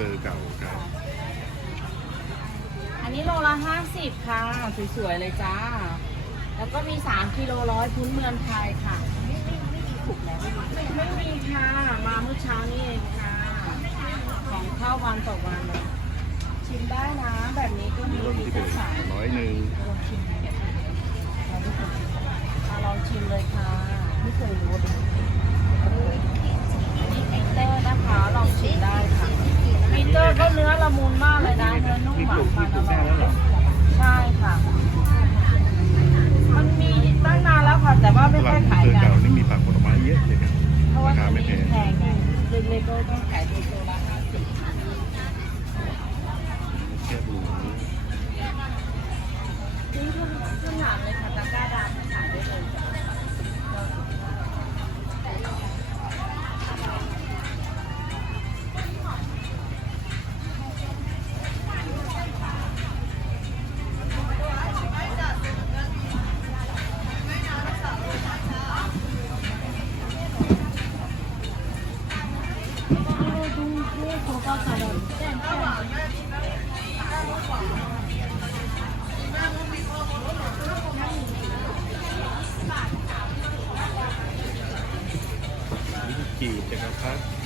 เซอร์เก่าครับ อันนี้โลละห้าสิบค่ะ สวยๆเลยจ้า แล้วก็มีสามกิโลร้อยพื้นเมืองไทยค่ะ ไม่ไม่ไม่มีถูกแล้วไม่มีค่ะ มาเมื่อเช้านี้เองค่ะ ของข้าววันต่อวันเลยชิมได้นะ แบบนี้ก็อันมีนี้ลดมีที่ก็เบสขายร้อยหนึ่งลองชิมมาลองชิมเลยค่ะ ไม่เคยรู้เลยนี่ปีเตอร์นะคะ ลองชิมได้ค่ะ ปีเตอร์ก็เนื้อละมุนมากเลยนะเนื้อนุ่มนี่หปลูวากนที่มันปอลูกได้ร่อยแล้วเหรอใช่ค่ะ มันมีตั้งนานแล้วค่ะ แต่ว่าตไม่ลาค่อดยเซขายอร์กันเก่านี่มีผักผลไม้เยอะเลยครับเพราะว่าราตคาอนไม่นี้แพงแพงไงเล็กๆก็ กีบ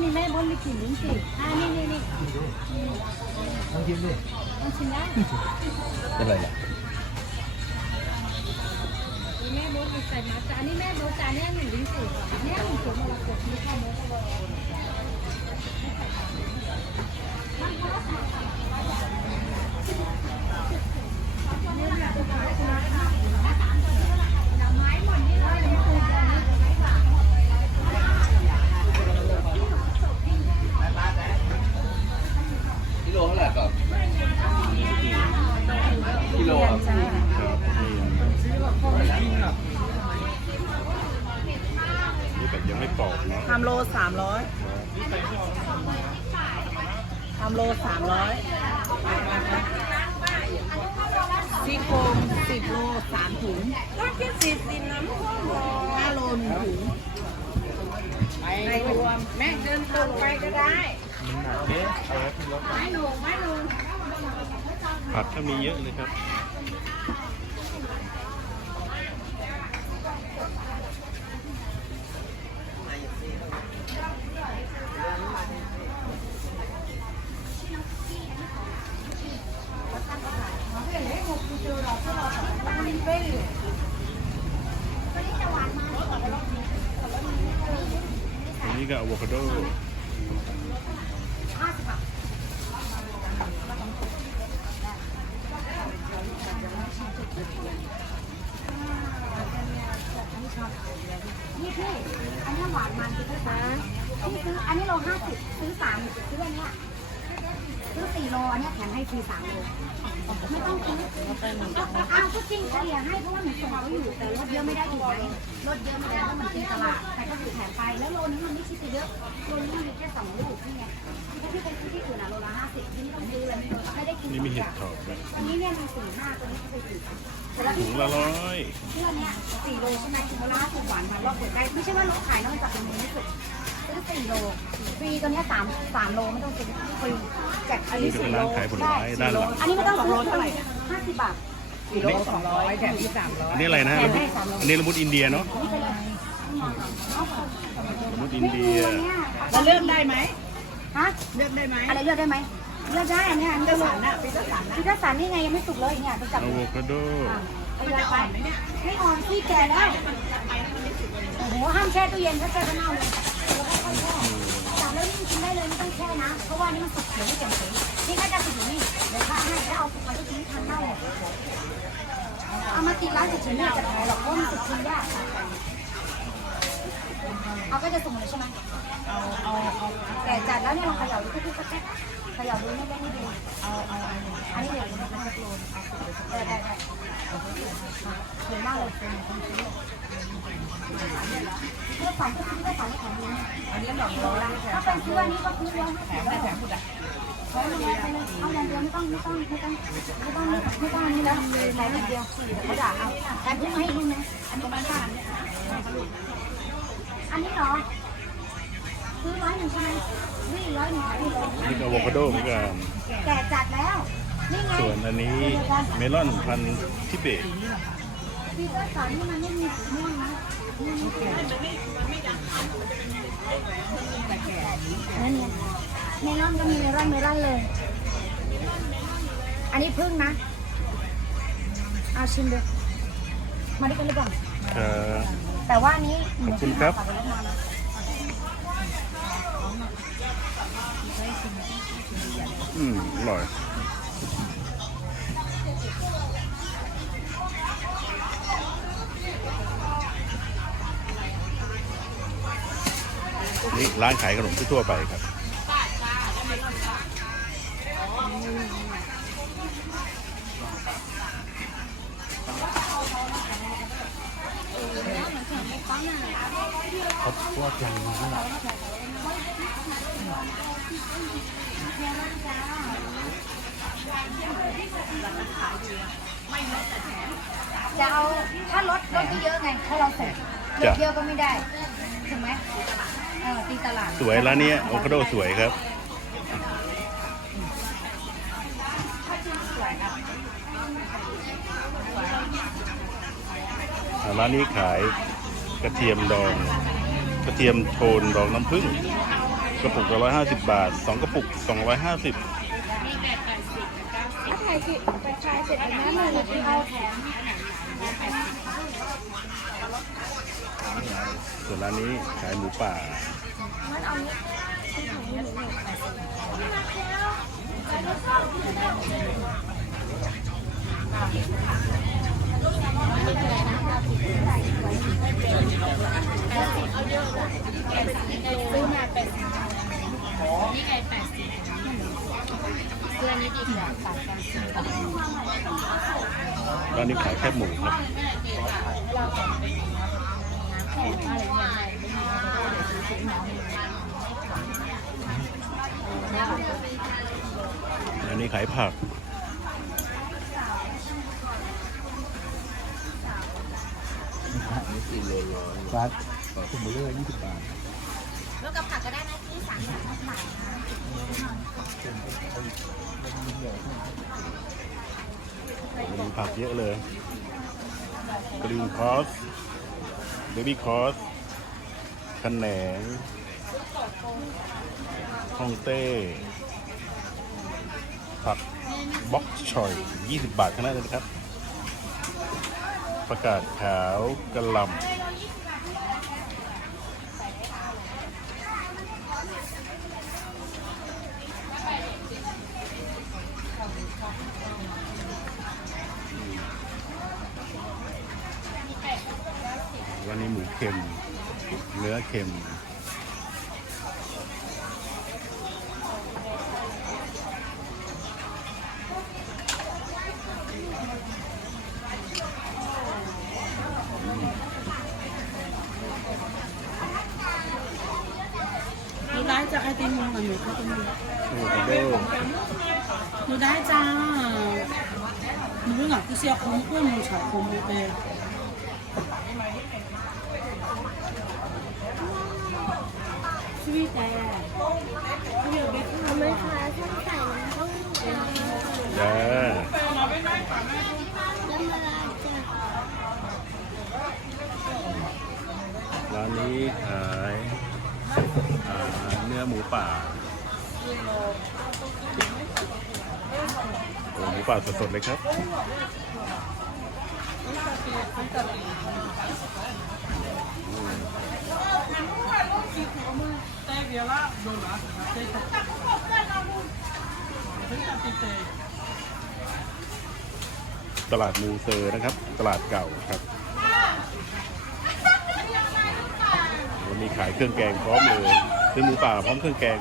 มีไซมัสมีแม่บนมีกลิ่นลิ้นจี่อ่านี่นี่นี่ลองชิมดิลองชิมได้เป็นไรอะมีแม่บนมีไซมัสจ้ะอันนี้แม่บนจานนี้หนึ่งลิ้นจี่อันนี้หนึ่งถุงมะละกอมีข้าวเนื้อกิโล ไม่กรอบนะทำโลสามร้อยทำโลสามร้อยซี่โครงสิบโลสามถุงก็แค่สิบสิบน้ำห้าโลหนึ่งถุงไปรวมแม่เดินตรงไปก็ได้มันหนักเนี้ยเอาไว้ที่รถไม่หนูไม่หนูผักก็มีเยอะเลยครับ อันนี้ก็อะโวคาโดนี่พี่ อันนี้หวานมันคือภาษาพี่ซื้อ อันนี้โลห้าสิบซื้อสามซื้ออันเนี้ย ซื้อสี่โลอันเนี้ยแถมให้ฟรีสามโลไม่ต้องซื้ออ้าวก็จริงเฉลี่ยให้เพราะว่าหนูส่งเขาอยู่แต่รถเยอะไม่ได้ถูกไหมรถเยอะไม่ได้แล้วมันตีตลาดแต่ก็คือแถมไปแล้วโลนี้มันไม่คิดจะเยอะโลนี้มันมีแค่สองลูกนี่ไงถ้าพี่ไปซื้อที่อื่นอะโลละห้าสิบที่ไม่ต้องซื้อเลยไม่ได้กินนี่มีเห็ดถอบด้วยอันนี้เนี่ยมันสี่ห้าตัวนี้คือสี่แต่ละถุพี่งละร้อยเพื่อนเนี่ยสี่โลใช่ไหมถุงละห้าสิบหวานมันรอบเปิดได้ไม่ใช่ว่าลดขายนอกจากเป็นมือที่สุด ซื้อสี่โลฟรีตัวเนี้ยสามสามโลไม่ต้องซื้อฟรีแจกอันนี่นี้คือสี่โลร้านขายผลไม้ด้านหลัง อันนี้ไม่ต้องซื้อเท่าไหร่ห้าสิบบาทกิโลสองร้อยแถมที่สามร้อยอันนี้อะไรนะอันนี้ละมุดอินเดียเนาะนี่ไปเลยละมุดอินไม่เดีมียวันเนี้ยแล้วเลือกได้ไหมฮะเลือกได้ไหมอะไรเลือกได้ไหมเลือกได้อันเนี้ยอันนี้จะก็สันอะพิซซ่าสันอะพิซซ่าสันนี่ไงยังไม่สุกเลยเนี่ยไปจับอะโวคาโดมันจะอ่อนไหมเนี่ยไม่อ่อนที่แก่แล้วโอ้โหห้ามแช่ตู้เย็นถ้าแช่ก็เน่าเลย จับแล้วนี่กินได้เลยไม่ต้องแช่นะเพราะว่านี่มันสุกเดี๋ยวไม่เก็บสีนี่น่าจะสุกอยู่นี่เดี๋ยวข้าให้แล้วเอาไปที่ทิ้งทานเน่าเอามาติดร้านเฉยๆไม่จะขายหรอกเพราะมันสุกทิ้งยากเอาก็จะส่งเลยใช่ไหมเอาเอาเอาแต่จัดแล้วเนี่ยเราเขย่าดูที่สักแค่เขย่าดูไม่ได้ไม่ดีเอาเอาอันนี้เดี๋ยวเราจะโรนได้ได้ได้เขียนมากเลยเอฝันก็คือเพื่อฝันของดีอันนี้สองร้อยแถมถ้าเป็นซื้ออันนี้ก็ซื้อร้อยห้าแถสิบมได้แถมผู้ใดใช้ลงไปเลยเอาอย่างเดียวไม่ต้องไม่ต้องไม่ต้องไม่ต้องไม่ต้องนี่แล้วใช้อย่างเดียวเขาด่าเอาแต่เพิ่งให้ดูนะอันนี้มันบ้านอันนี้เหรอซื้อร้อยหนึ่งใช่ไหมซื้ออีกร้อยหนึ่งขายอีกร้อยนี่ก็อะโวคาโดเหมือนกันแก่จัดแล้วนี่ไงส่วนอันนี้เมลอนพันธุ์ทิเบต ฟีเตอร์สอนนี่มันไม่มีสีม่วงนะนั่นไงเมลอนก็มีเมลอนเมลอนเลย อันนี้พึ่งนะ เอาชิมดูมาด้วยกันหรือเปล่าครับแต่ว่านี้ขอบคุณครับ อืมอร่อย ร้านขายขนมทั่วๆไปครับเขาพวกยังนี้จะเอาถ้ารถรถเยอะไงถ้าเราส่งรถเยอะก็ไม่ได้ถูกไหม เออตีตลาดสวยร้านนี้อะโวคาโดสวยครับอ่าร้านนี้ขายกระเทียมดอง กระเทียมโทนดองน้ำผึ้งกระปุกละร้อยห้าสิบบาทสองกระปุกสองร้อยห้าสิบถ้าถ่ายสิไปถ่ายเสร็จแล้วนะหนึ่งที่เอาแถม ส่วนร้านนี้ขายหมูป่างั้นเอานี้ที่ถ่านี้หนูหน่อยร้านนี้ขายแค่หมูครับอันนี้ ขายผัก นี่สี่โลโลฟัดถุงมือเลยยี่สิบบาทแล้วกับผักก็ได้นะที่สามสามบาทมีผักเยอะเลยกรีนคอสเบบี้คอสขนแหนงฮ่องเต้ ผักบ็อกชอย 20 บาทเท่านั้นเลยนะครับประกาศขาวกระหลำวันนี้หมูเค็ม เนื้อเค็ม หนูได้จากไอติมมึงเหมือหนูไอติมมึงโอ้โหโดหนูได้จ้าหนูหนักที่เสียคงกุ้งหนูฉาคงมูเปชีวิตแต่ทำไมคะช่างใส่ต้องจ้าแล้วมาจ้ะร้านนี้ขายอ่า อหมูป่าโอ้หมูป่าสดๆเลยครับตลาดมูเซอร์นะครับ ตลาดเก่าครับวันนี้ขายเครื่องแกงพร้อมเลย ซื้อหมูป่าพร้อมเครื่องแกง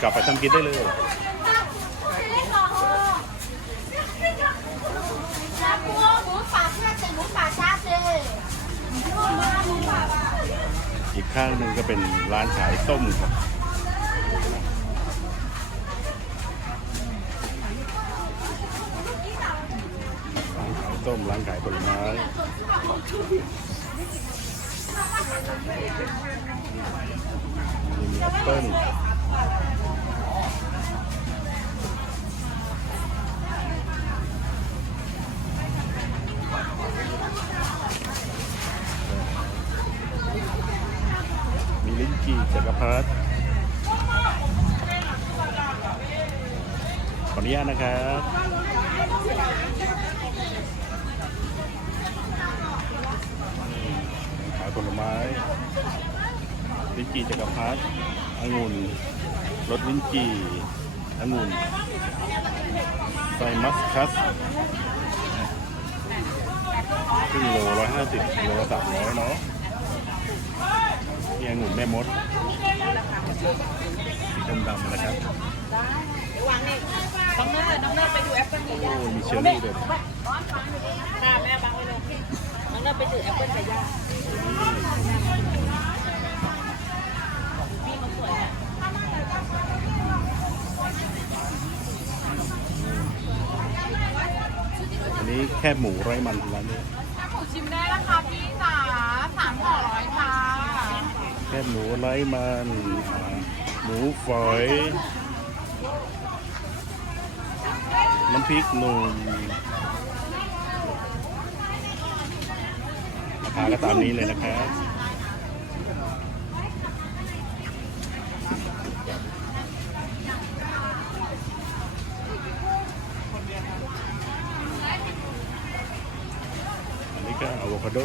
กลับไปทำกินได้เลย อีกข้างหนึ่งก็เป็นร้านขายส้มครับร้านขายส้มร้านขายผลไม้มีแอป เปิ้ลมีลิ้นจี่จักรพรรดิขออนุญาตนะครับ ขาย ผลไม้ลิ้นจี่จักรพรรดิองุ่นรสลิ้นจี่องุ่นไซมัสคัสครึ่งโลร้อยห้าสิบโลละสามร้อยเนาะนี่องุ่นแม่มดสีดำดำๆนะครับวางนี่น้องเนอร์น้องเนอร์ไปดูแอปเปิ้ลกับโอ้ย่ามีเชอร์รี่ด้วยค่ะแม่บังไว้เลย น้องเนอร์ไปดูแอปเปิ้ลกับย่าพี่เขาสวยอะอันนี้แค่หมูไร้มันร้านนี้หมูชิมได้แล้วค่ะพี่จ๋าสามห่อร้อยค่ะแค่หมูไร้มันอ่าหมูฝอยน้ำพริกหนุ่มรา คาก็ตามนี้เลยนะครับ อันนี้ก็อะโวคาโด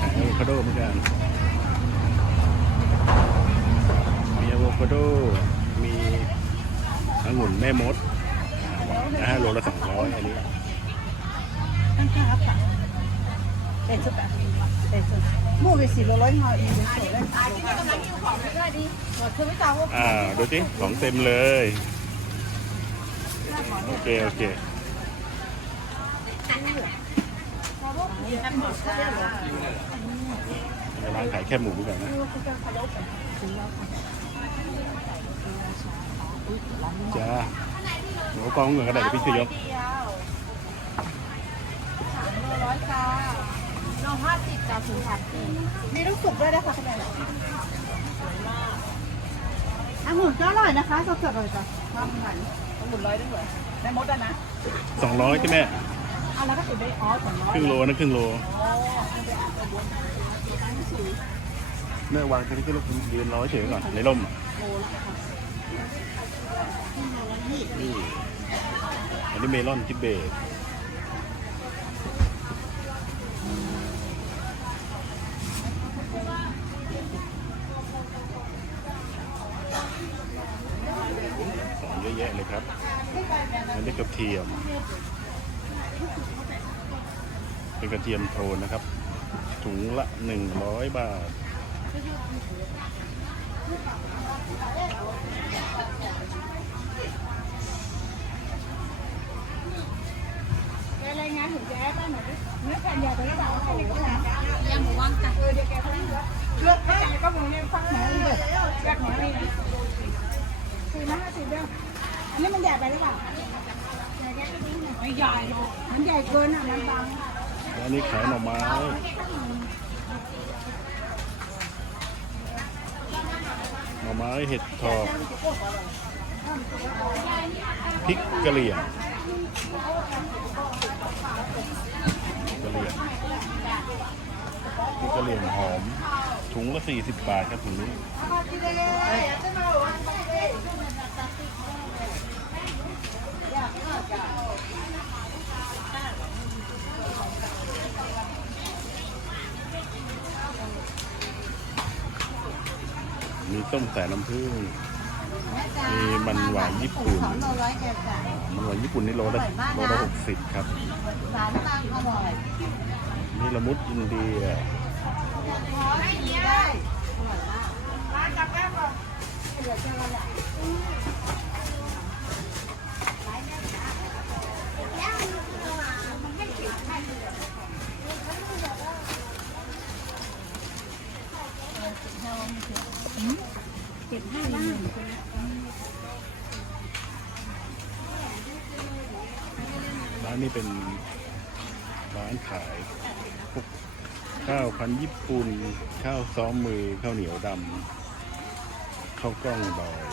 ขายอะโวคาโดเหมือนกัน มีอะโวคาโด มีองุ่นแม่มดนะฮะโลละสองร้อยอันนี้ เป็นชุดอะเป็นชุดหมูไปสี่ร้อยห้าอีกเลยสวยเลย อ่า ดูสิของเต็มเลย โอเค โอเคร้านขายแค่หมูกันนะจ้าหมูกองเงินกระดาษพี่ช่วยยกร้อยจ้าน้องห้าสิบจ้าถึงสามสิบมีลูกสุกด้วยนะคะคุณแม่ องุ่นก็อร่อยนะคะสดๆเลยจ้ะทำไหนหมุนร้อยด้วยแม่มดอะนะสองร้อยใช่ไหมเอาแล้วก็ติดได้อ๋อสองร้อยครึ่งโลนะครึ่งโลเมื่อวางที่นี่ก็ลูกยืนร้อยเฉยก่อนในร่มนี่อันนี้เมลอนทิเบต ของเยอะแยะเลยครับ อันนี้กระเทียม เป็นกระเทียมโทนนะครับ ถุงละ 100 บาทอะไรงานถึงแจ๊บ้านหน่อยเนื้อแผ่นใหญ่ไปแล้วเอาแค่นี้ก็แล้วยังหมูว่า ไหนก็มึงเนี่ยฟังหน่อยเลยแยกหน่อยนี่สี่นะห้าสิบเด้ออันนี้มันใหญ่หรอเกมันใหญ่เกินอะมันบางแล้วนนี้ขายหน่อไม้หน่อไม้เห็ดทอบพริกกะเหรี่ยงกะเหรี่ยงพริกกะเหรี่ยงหอม ถุงละ40 บาทครับถุงนี้ มี ต้มสายน้ำผึ้งมีมันหวานญี่ปุ่น สองโลร้อยเดียวจ้ะมันหวานญี่ปุ่นนี่โลละโลละหกสิบครับ หวานมากอร่อยนี่ละมุดอินเดียได้ ร้านนี้เป็นร้านขายพวกข้าวพันญี่ปุ่น ข้าวซ้อมมือ ข้าวเหนียวดำข้าวกล้องดอย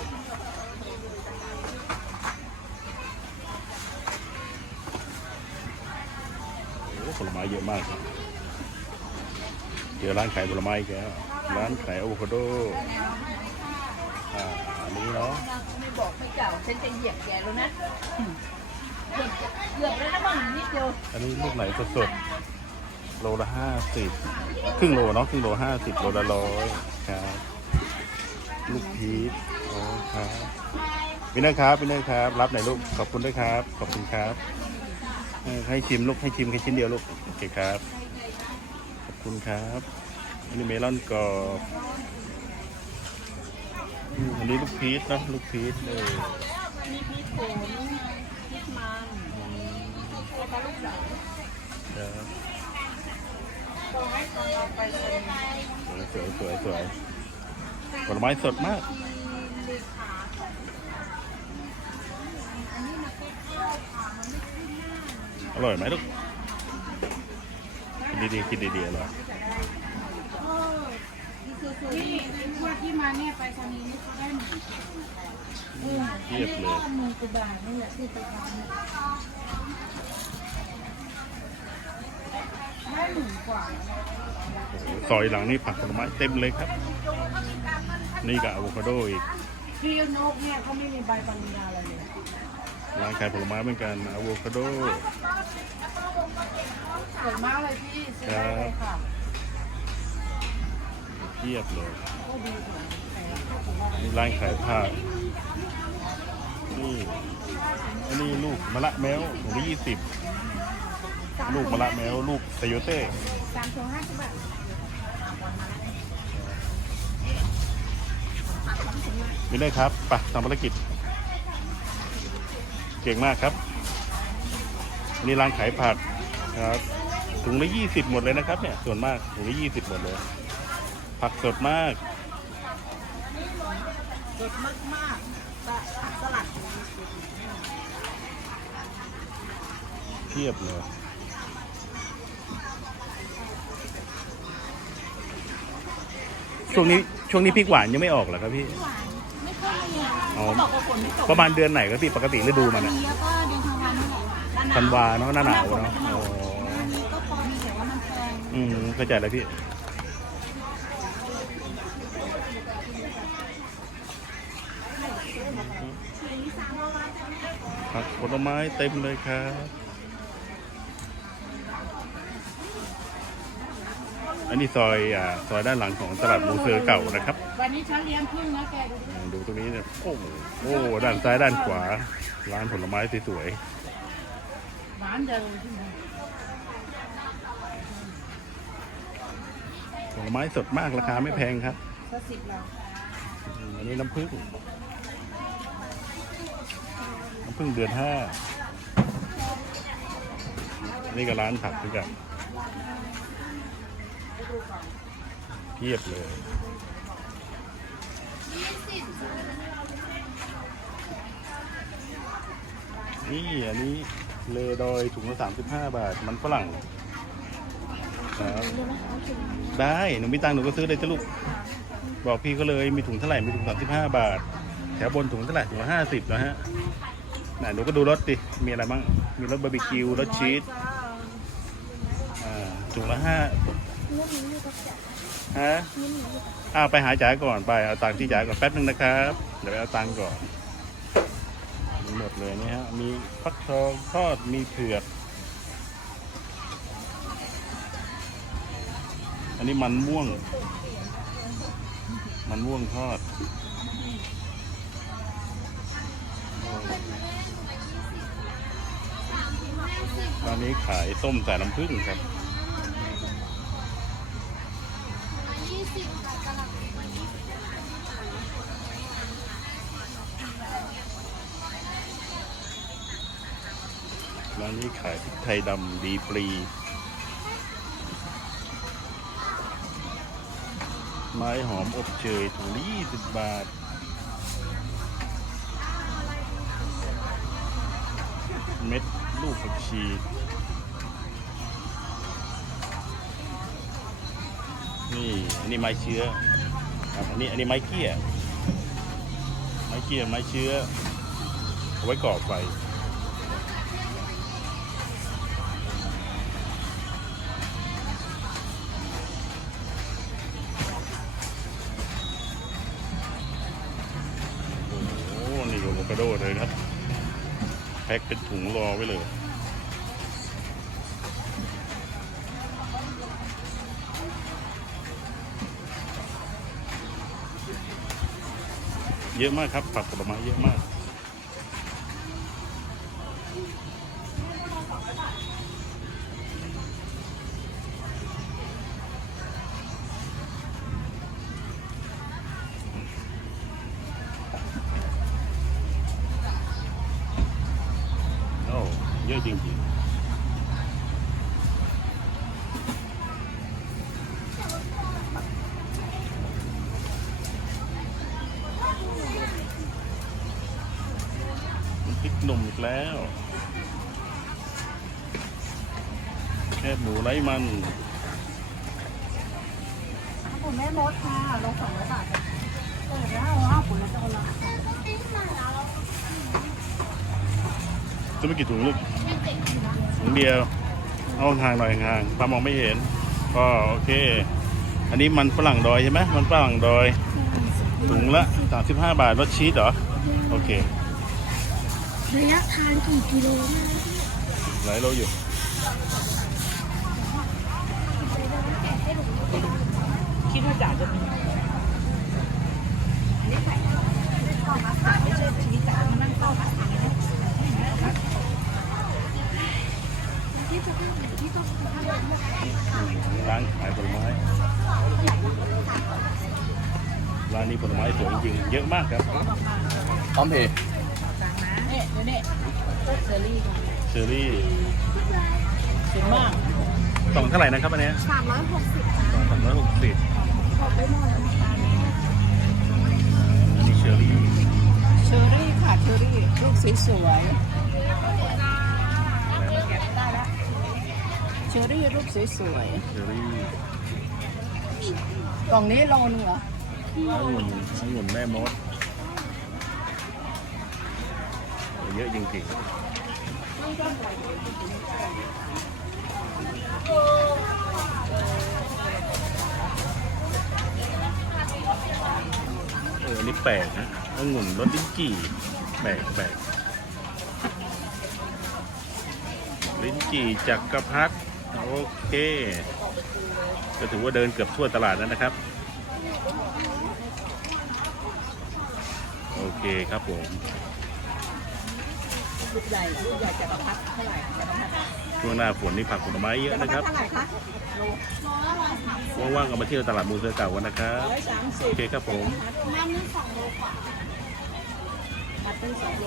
โอ้ผลไม้เยอะมากครับเจอร้านขายผลไม้อีกร้านขายอะโวคาโด นนี้เนาะไม่บอกไม่เก่าฉันจะเหยียบแกแล้วนะเหยียบเหยียบแล้วนะมึงนิดเดียวอันนี้ลูกไหนสดๆโลละห้าสิบครึ่งโลเนาะครึ่งโลห้าสิบโลละร้อยครับลูกพีชอ๋อครับวินเนอร์ครับวินเนอร์ครับ รับหน่อยลูกขอบคุณด้วยครับ ขอบคุณครับเออให้ชิมลูกให้ชิมแค่ชิ้นเดียวลูกโอเคครับ ขอบคุณครับอันนี้เมลอนกรอบ อืมอันนี้ลูกพีชเนาะลูกพีชเลยมีพริกโขนพริกมันอืมแล้วก็ลูกเต๋าครับต้องให้คนเราไปเลยสวยสวยสวยผลไม้สดมากอร่อยไหมลูกกินดีๆกินดีๆอร่อย นี่พวกที่มาเนี่ยไปชนีย์นี่เขาได้หมื่นเทียบเลย หมื่นกว่าบาทนี่แหละที่ไปทำได้หมื่นกว่าโอ้โหซอยหลังนี่ผักผลไม้เต็มเลยครับ นี่กับอะโวคาโดอีก พี่นกเนี่ยเขาไม่มีใบปริญญาอะไรเลยร้านขายผลไม้เหมือนกันอะโวคาโด สวยมากเลยพี่ซื้อได้เลยค่ะ เทียบเลยโอ้ดีร้านขายผักนี่อันนี้ลูกมะละแมวถุงละยี่สิบลูกมะละแมว ลูกไซโยเต้สามถุงห้าสิบบาทมีได้ครับไปทำภารกิจ เก่งมากครับ นี่ร้านขายผักครับถุงละยี่สิบหมดเลยนะครับเนี่ยส่วนมากถุงละยี่สิบหมดเลย ผักสดมาก สดมากมากสลัดเทียบเลยช่วงนี้ช่วงนี้พริกหวานยังไม่ออกเหรอครับพี่ไม่ค่อยมีอะอ๋อบอกว่าฝนไม่ตกประมาณเดือนไหนครับพี่ปกติฤดูมันอะแล้วก็เดือนธันวานี่แหละธันวาเนาะหน้าหนาวเนาะอ๋อก็พอมีแต่ว่ามันแพงอืมเข้าใจแล้วพี่ ผลไม้เต็มเลยครับอันนี้ซอยอ่าซอยด้านหลังของตลาดมูเซอร์เก่านะครับ วันนี้ฉันเลี้ยงพึ่งนะแกดูดิดูตรงนี้เนี่ยโอ้โหโอ้ด้านซ้ายด้านขวา ร้านผลไม้สวยหวานเดิมที่มันๆผลไม้สดมากราคาไม่แพงครับก็สิบเราอันนี้น้ำผึ้ง น้ำผึ้งเดือนห้า นี่ก็ร้านผักด้วยกันเทียบเลยนี่อันนี้เลดอยถุงละสามสิบห้าบาท มันฝรั่งครับได้หนูมีตังค์หนูก็ซื้อเลยจ้ะลูก บอกพี่ก็เลยมีถุงเท่าไหร่มีถุงสามสิบห้าบาท แถวบนถุงเท่าไหร่ถุงละห้าสิบนะฮะ ไหนหนูก็ดูรสดิ มีอะไรบ้าง มีรสบาร์บีคิวรสชีสอ่าถุงละห้าฮะอ่าวไปหาจ๋าก่อนไป เอาตังค์ที่จ๋าก่อนแป๊บนึงนะครับ เดี๋ยวไปเอาตังค์ก่อน มีหมดเลยนี่ฮะ มีฟักทองทอด มีเผือก อันนี้มันม่วง มันม่วงทอด ร้านนี้ขายส้มสายน้ำผึ้งครับร้านนี้ขายพริกไทยดำดีปรี ไม้หอมอบเชยถุงละยี่สิบบาท เม็ด ผักชีนี่อันนี้ไม้เชื้อครับอันนี้อันนี้ไม้เกี้ยไม้เกี้ยไม้เชื้อเอาไว้ก่อไฟโอ้โหนี่โอโวคาโดเลยครับแพ็คเป็นถุงรอไว้เลย เยอะมากครับผักผลไม้เยอะมาก น้ำพริกหนุ่มอีกแล้ว แค่หมูไร้มันผมแม่มดค่ะลงสองร้อยบาทเออแล้วห้าผลแล้วจะเอาละจะไม่กี่ถุงลูกถุงเดียว เอาห่างหน่อยห่างปลามองไม่เห็น ก็โอเค อันนี้มันฝรั่งดอยใช่ไหมมันฝรั่งดอยถุงละ35บาทรสชีสเหรอ โอเค ระยะทางกี่กิโลหลายโลอยู่คิดว่าจ่าจะมีไม่ใช่ชีจ่ามานั่งเข้ามาร้านขายผลไม้ร้านนี้ผลไม้สวยจริงๆเยอะมากครับพร้อมเพย์ เนี่ยเดี๋ยวนี่ยเชอรี่ค่ะเชอรี่สวยมากกล่องเท่าไหร่นะครับอันเนี้สามร้อยหกสิบสองร้อยหกสิบขอไปหน่อยอันนี้เชอรี่เชอรี่ค่ะเชอรี่ลูกสวยๆเชอรี่รูปสวยเชอรี่ๆกล่องนี้โลนึงเหรอองุ่นองุ่นแม่มด เยอะจริงๆ เอออันนี้แปลกนะองุ่นรสลิ้นจี่แปลกแปลกลิ้นจี่จักรพรรดิโอเค ก็ถือว่าเดินเกือบทั่วตลาดแล้วนะครับ โอเคครับผม ลูกใหญ่ลูกใหญ่จักรพรรดิเท่าไหร่จักรพรรดิช่วงหน้าฝนนี่ผักผลไม้เยอะนะครับเท่าไหร่คะว่างๆก็มาเที่ยวตลาดมูเสือเก่ากันนะครับ ร้อยสามสิโอบเคครับผม แม่นี่สองโลกว่ามัดเป็นสองโล